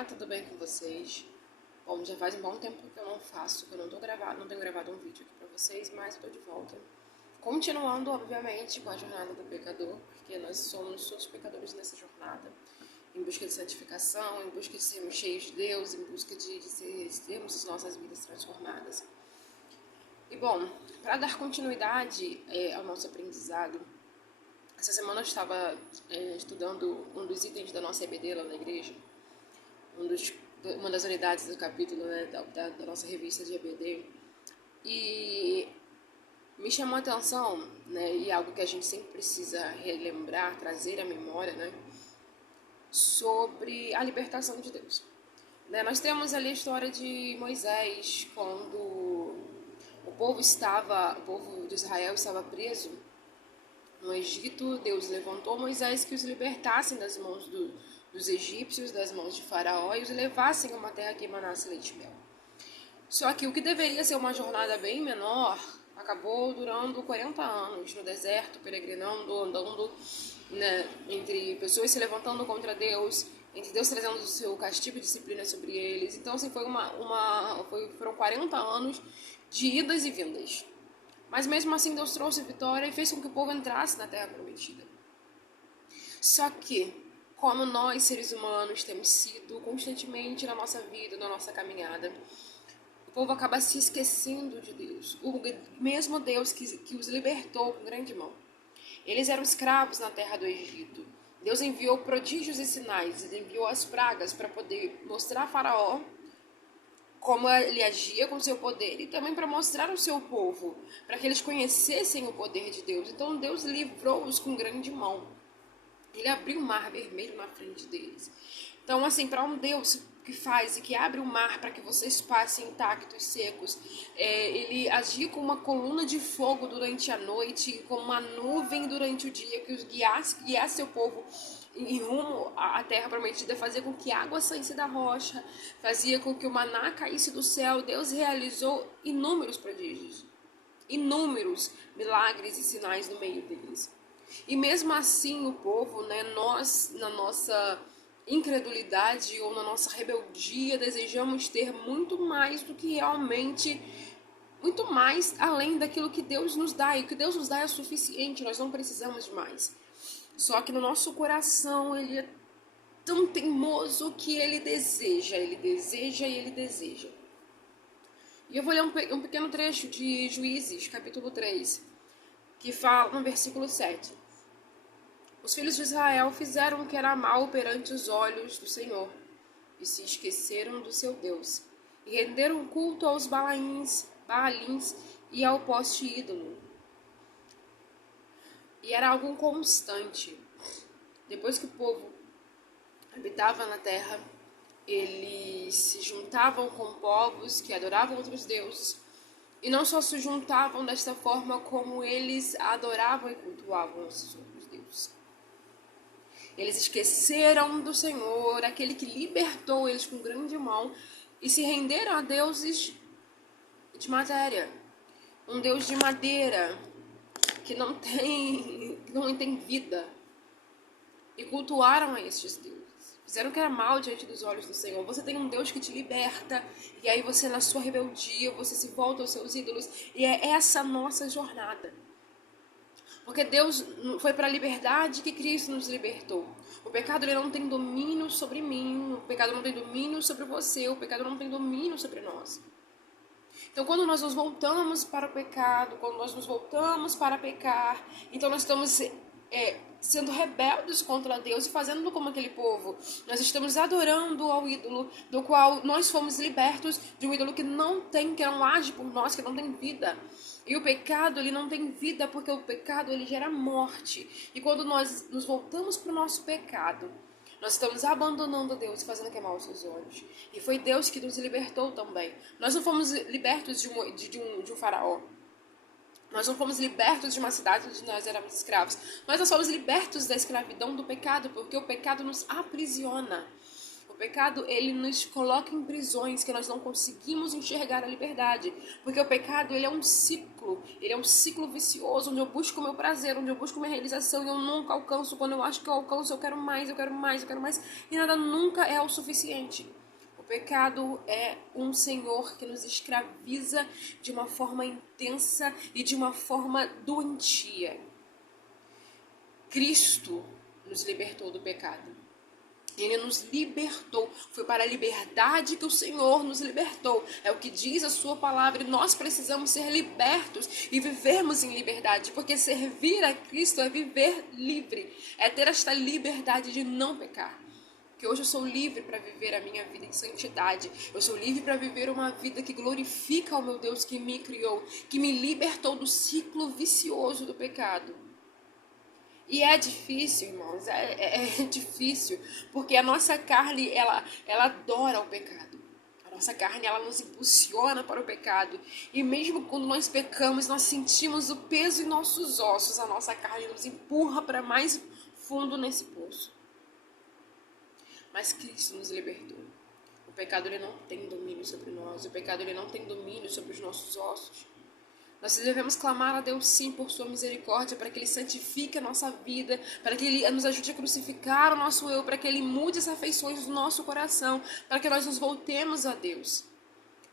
Olá, tudo bem com vocês? Bom, já faz um bom tempo que eu não faço, que eu não tenho gravado um vídeo aqui pra vocês, mas eu tô de volta. Continuando, obviamente, com a jornada do pecador, porque nós somos todos pecadores nessa jornada, em busca de santificação, em busca de sermos cheios de Deus, em busca de termos as nossas vidas transformadas. E bom, para dar continuidade ao nosso aprendizado, essa semana eu estava estudando um dos itens da nossa EBD lá na igreja, uma das unidades do capítulo, né, da nossa revista de EBD, e me chamou a atenção, né, e algo que a gente sempre precisa relembrar, trazer à memória, né, sobre a libertação de Deus. Né, nós temos ali a história de Moisés, quando o povo de Israel estava preso no Egito. Deus levantou Moisés que os libertassem das mãos dos egípcios, das mãos de Faraó, e os levassem a uma terra que emanasse leite e mel. Só que o que deveria ser uma jornada bem menor acabou durando 40 anos no deserto, peregrinando, andando, né, entre pessoas se levantando contra Deus, entre Deus trazendo o seu castigo e disciplina sobre eles. Então, assim, foram 40 anos de idas e vindas. Mas mesmo assim Deus trouxe vitória e fez com que o povo entrasse na Terra Prometida. Só que, como nós, seres humanos, temos sido constantemente na nossa vida, na nossa caminhada, o povo acaba se esquecendo de Deus. O mesmo Deus que os libertou com grande mão. Eles eram escravos na terra do Egito. Deus enviou prodígios e sinais, Ele enviou as pragas para poder mostrar a Faraó como ele agia com seu poder, e também para mostrar ao seu povo, para que eles conhecessem o poder de Deus. Então Deus livrou-os com grande mão. Ele abriu o mar vermelho na frente deles. Então, assim, para um Deus que faz e que abre o mar para que vocês passem intactos, secos, ele agia com uma coluna de fogo durante a noite, com uma nuvem durante o dia, que os guiasse seu povo em rumo à terra prometida, fazia com que a água saísse da rocha, fazia com que o maná caísse do céu. Deus realizou inúmeros prodígios, inúmeros milagres e sinais no meio deles. E mesmo assim o povo, né, nós, na nossa incredulidade ou na nossa rebeldia, desejamos ter muito mais do que realmente, muito mais além daquilo que Deus nos dá. E o que Deus nos dá é suficiente, nós não precisamos de mais. Só que no nosso coração ele é tão teimoso que ele deseja. E eu vou ler um pequeno trecho de Juízes, capítulo 3, que fala no versículo 7. Os filhos de Israel fizeram o que era mal perante os olhos do Senhor, e se esqueceram do seu Deus, e renderam culto aos Baalins e ao poste ídolo. E era algo constante. Depois que o povo habitava na terra, eles se juntavam com povos que adoravam outros deuses, e não só se juntavam desta forma, como eles adoravam e cultuavam esses outros deuses. Eles esqueceram do Senhor, aquele que libertou eles com grande mão, e se renderam a deuses de matéria. Um Deus de madeira que não tem vida. E cultuaram a estes deuses. Fizeram o que era mal diante dos olhos do Senhor. Você tem um Deus que te liberta, e aí você, na sua rebeldia, você se volta aos seus ídolos. E é essa nossa jornada. Porque Deus foi para a liberdade que Cristo nos libertou. O pecado ele não tem domínio sobre mim, o pecado não tem domínio sobre você, o pecado não tem domínio sobre nós. Então, quando nós nos voltamos para o pecado, quando nós nos voltamos para pecar, então nós estamos sendo rebeldes contra Deus e fazendo como aquele povo. Nós estamos adorando ao ídolo do qual nós fomos libertos, de um ídolo que não age por nós, que não tem vida. E o pecado, ele não tem vida, porque o pecado, ele gera morte. E quando nós nos voltamos para o nosso pecado, nós estamos abandonando Deus e fazendo queimar os seus olhos. E foi Deus que nos libertou também. Nós não fomos libertos de um faraó. Nós não fomos libertos de uma cidade onde nós éramos escravos. Mas nós fomos libertos da escravidão do pecado, porque o pecado nos aprisiona. pecado, ele nos coloca em prisões que nós não conseguimos enxergar a liberdade. Porque o pecado, ele é um ciclo vicioso, onde eu busco o meu prazer, onde eu busco minha realização e eu nunca alcanço. Quando eu acho que eu alcanço, eu quero mais, eu quero mais, eu quero mais. E nada nunca é o suficiente. O pecado é um senhor que nos escraviza de uma forma intensa e de uma forma doentia. Cristo nos libertou do pecado. Ele nos libertou. Foi para a liberdade que o Senhor nos libertou. É o que diz a sua palavra. E nós precisamos ser libertos e vivermos em liberdade. Porque servir a Cristo é viver livre. É ter esta liberdade de não pecar. Que hoje eu sou livre para viver a minha vida em santidade. Eu sou livre para viver uma vida que glorifica ao meu Deus que me criou. Que me libertou do ciclo vicioso do pecado. E é difícil, irmãos, é difícil, porque a nossa carne, ela adora o pecado. A nossa carne, ela nos impulsiona para o pecado. E mesmo quando nós pecamos, nós sentimos o peso em nossos ossos. A nossa carne nos empurra para mais fundo nesse poço. Mas Cristo nos libertou. O pecado, ele não tem domínio sobre nós. O pecado, ele não tem domínio sobre os nossos ossos. Nós devemos clamar a Deus sim por sua misericórdia, para que Ele santifique a nossa vida, para que Ele nos ajude a crucificar o nosso eu, para que Ele mude as afeições do nosso coração, para que nós nos voltemos a Deus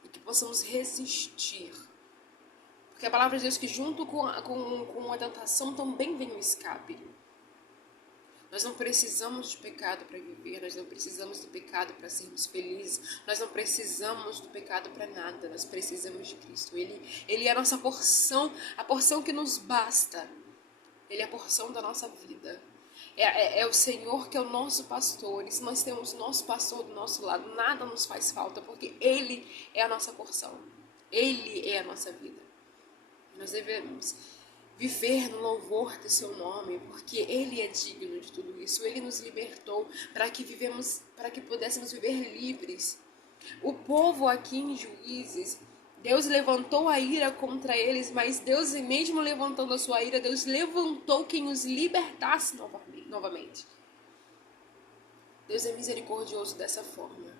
e que possamos resistir. Porque a palavra de Deus que junto com a tentação também vem o escape. Nós não precisamos de pecado para viver, nós não precisamos do pecado para sermos felizes, nós não precisamos do pecado para nada, nós precisamos de Cristo. Ele é a nossa porção, a porção que nos basta. Ele é a porção da nossa vida. É o Senhor que é o nosso pastor, e se nós temos o nosso pastor do nosso lado, nada nos faz falta, porque Ele é a nossa porção, Ele é a nossa vida. Nós devemos viver no louvor do seu nome, porque Ele é digno de tudo isso. Ele nos libertou para que pudéssemos viver livres. O povo aqui em Juízes, Deus levantou a ira contra eles, mas Deus, mesmo levantando a sua ira, Deus levantou quem os libertasse novamente. Deus é misericordioso dessa forma.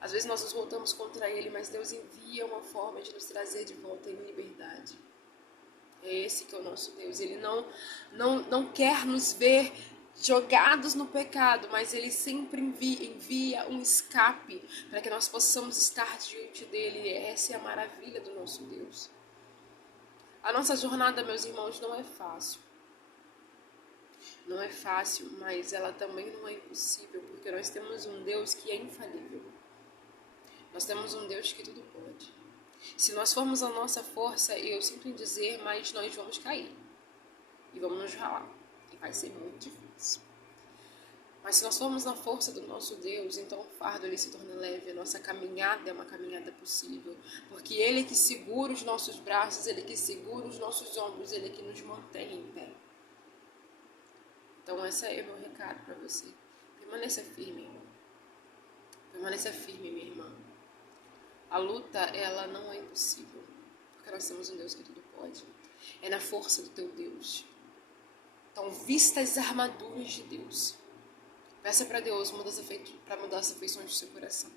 Às vezes nós nos voltamos contra Ele, mas Deus envia uma forma de nos trazer de volta em liberdade. É esse que é o nosso Deus. Ele não quer nos ver jogados no pecado, mas Ele sempre envia um escape para que nós possamos estar diante dEle. Essa é a maravilha do nosso Deus. A nossa jornada, meus irmãos, não é fácil. Não é fácil, mas ela também não é impossível, porque nós temos um Deus que é infalível. Nós temos um Deus que tudo pode. Se nós formos a nossa força, eu sinto em dizer, mas nós vamos cair. E vamos nos ralar. E vai ser muito difícil. Mas se nós formos na força do nosso Deus, então o fardo ele se torna leve. A nossa caminhada é uma caminhada possível. Porque Ele é que segura os nossos braços, Ele é que segura os nossos ombros, Ele é que nos mantém em pé. Então esse é o meu recado para você. Permaneça firme, irmão. Permaneça firme, minha irmã. A luta, ela não é impossível, porque nós temos um Deus que tudo pode. É na força do teu Deus. Então, vista as armaduras de Deus. Peça para Deus para mudar as afeições do seu coração.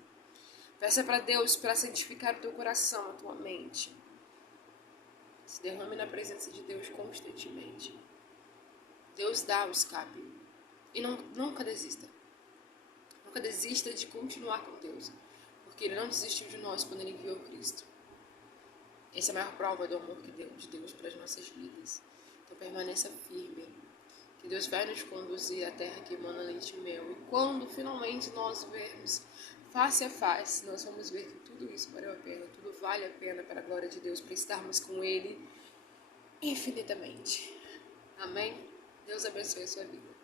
Peça para Deus para santificar o teu coração, a tua mente. Se derrame na presença de Deus constantemente. Deus dá o escape. E nunca desista. Nunca desista de continuar com Deus. Porque Ele não desistiu de nós quando Ele enviou Cristo. Essa é a maior prova do amor de Deus para as nossas vidas. Então permaneça firme. Que Deus vai nos conduzir à terra que emana leite e mel. E quando finalmente nós vermos face a face, nós vamos ver que tudo isso valeu a pena. Tudo vale a pena para a glória de Deus, para estarmos com Ele infinitamente. Amém? Deus abençoe a sua vida.